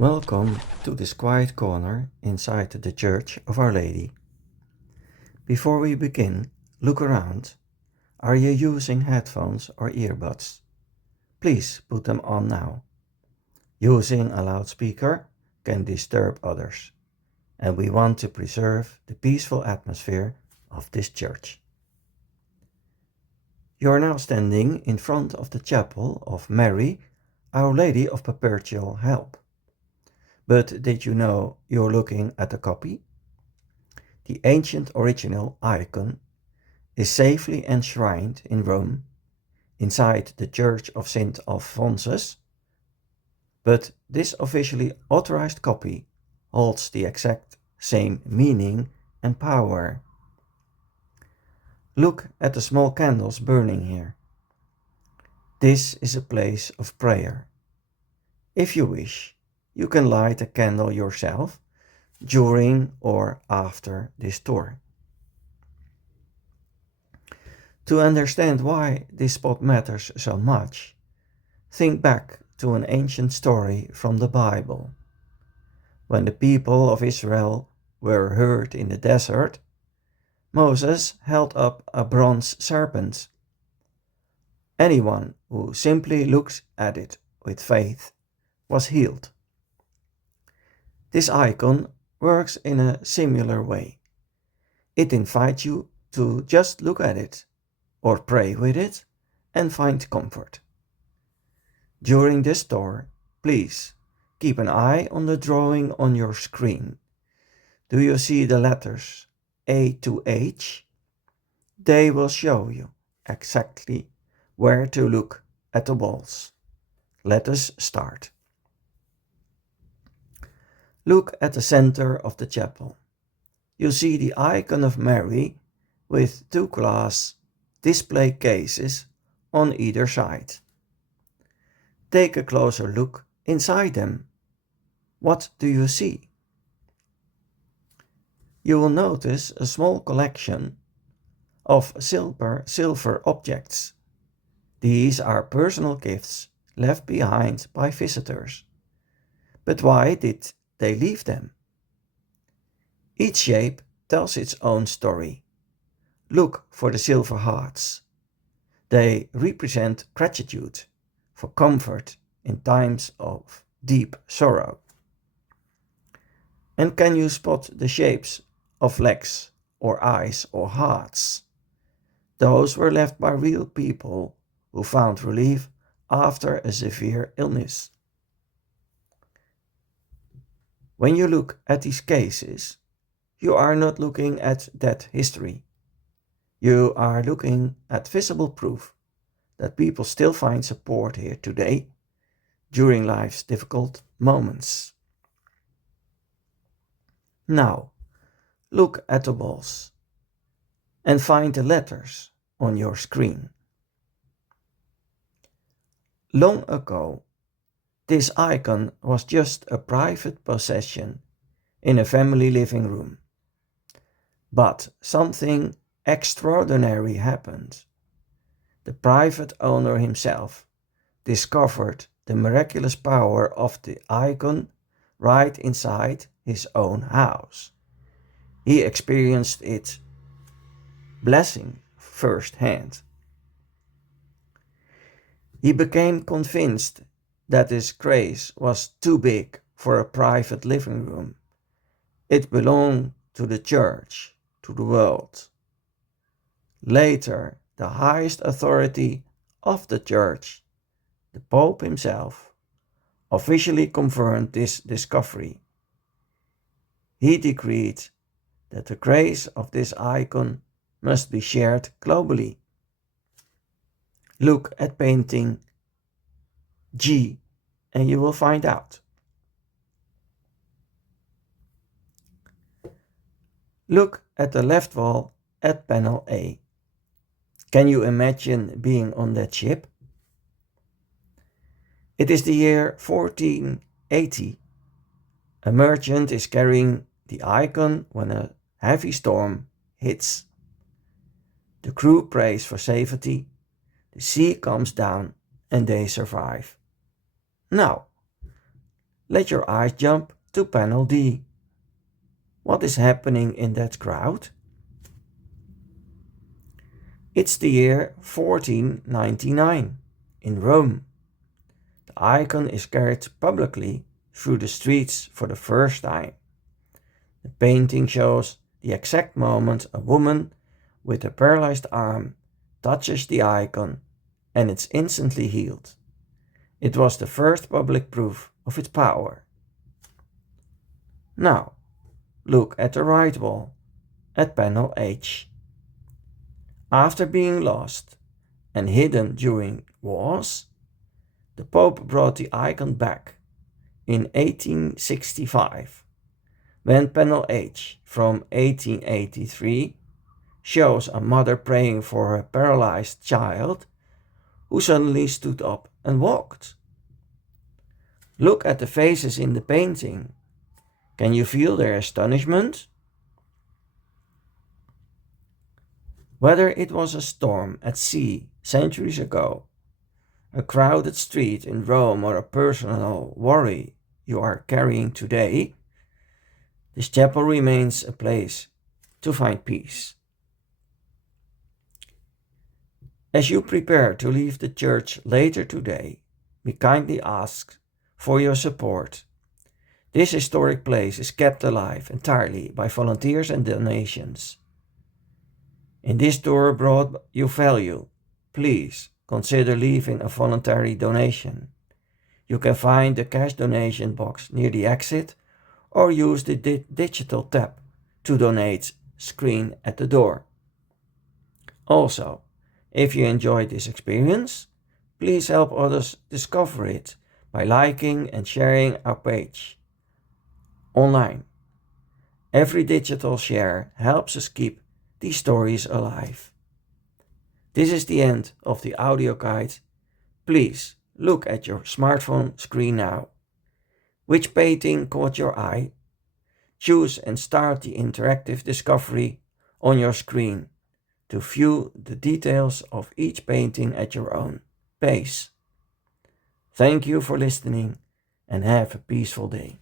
Welcome to this quiet corner inside the Church of Our Lady. Before we begin, look around. Are you using headphones or earbuds? Please put them on now. Using a loudspeaker can disturb others, and we want to preserve the peaceful atmosphere of this church. You are now standing in front of the chapel of Mary, Our Lady of Perpetual Help. But did you know you're looking at a copy? The ancient original icon is safely enshrined in Rome, inside the Church of St. Alphonsus, but this officially authorized copy holds the exact same meaning and power. Look at the small candles burning here. This is a place of prayer. If you wish, you can light a candle yourself during or after this tour. To understand why this spot matters so much, think back to an ancient story from the Bible. When the people of Israel were herd in the desert, Moses held up a bronze serpent. Anyone who simply looks at it with faith was healed. This icon works in a similar way. It invites you to just look at it, or pray with it, and find comfort. During this tour, please keep an eye on the drawing on your screen. Do you see the letters A to H? They will show you exactly where to look at the walls. Let us start. Look at the center of the chapel. You see the icon of Mary with two glass display cases on either side. Take a closer look inside them. What do you see? You will notice a small collection of silver objects. These are personal gifts left behind by visitors. But why did they leave them? Each shape tells its own story. Look for the silver hearts. They represent gratitude for comfort in times of deep sorrow. And can you spot the shapes of legs or eyes or hearts? Those were left by real people who found relief after a severe illness. When you look at these cases, you are not looking at dead history. You are looking at visible proof that people still find support here today during life's difficult moments. Now, look at the walls and find the letters on your screen. Long ago, this icon was just a private possession in a family living room. But something extraordinary happened. The private owner himself discovered the miraculous power of the icon right inside his own house. He experienced its blessing firsthand. He became convinced that his grace was too big for a private living room. It belonged to the church, to the world. Later, the highest authority of the church, the Pope himself, officially confirmed this discovery. He decreed that the grace of this icon must be shared globally. Look at painting G and you will find out. Look at the left wall at panel A. Can you imagine being on that ship? It is the year 1480. A merchant is carrying the icon when a heavy storm hits. The crew prays for safety, the sea calms down, and they survive. Now, let your eyes jump to panel D. What is happening in that crowd? It's the year 1499 in Rome. The icon is carried publicly through the streets for the first time. The painting shows the exact moment a woman with a paralyzed arm touches the icon and it's instantly healed. It was the first public proof of its power. Now, look at the right wall, at panel H. After being lost and hidden during wars, the Pope brought the icon back in 1865, when panel H from 1883 shows a mother praying for a paralyzed child who suddenly stood up and walked. Look at the faces in the painting. Can you feel their astonishment? Whether it was a storm at sea centuries ago, a crowded street in Rome, or a personal worry you are carrying today, this chapel remains a place to find peace. As you prepare to leave the church later today, we kindly ask for your support. This historic place is kept alive entirely by volunteers and donations. If this tour brought you value, please consider leaving a voluntary donation. You can find the cash donation box near the exit or use the digital tab to donate screen at the door. Also, if you enjoyed this experience, please help others discover it by liking and sharing our page online. Every digital share helps us keep these stories alive. This is the end of the audio guide. Please look at your smartphone screen now. Which painting caught your eye? Choose and start the interactive discovery on your screen to view the details of each painting at your own pace. Thank you for listening and have a peaceful day.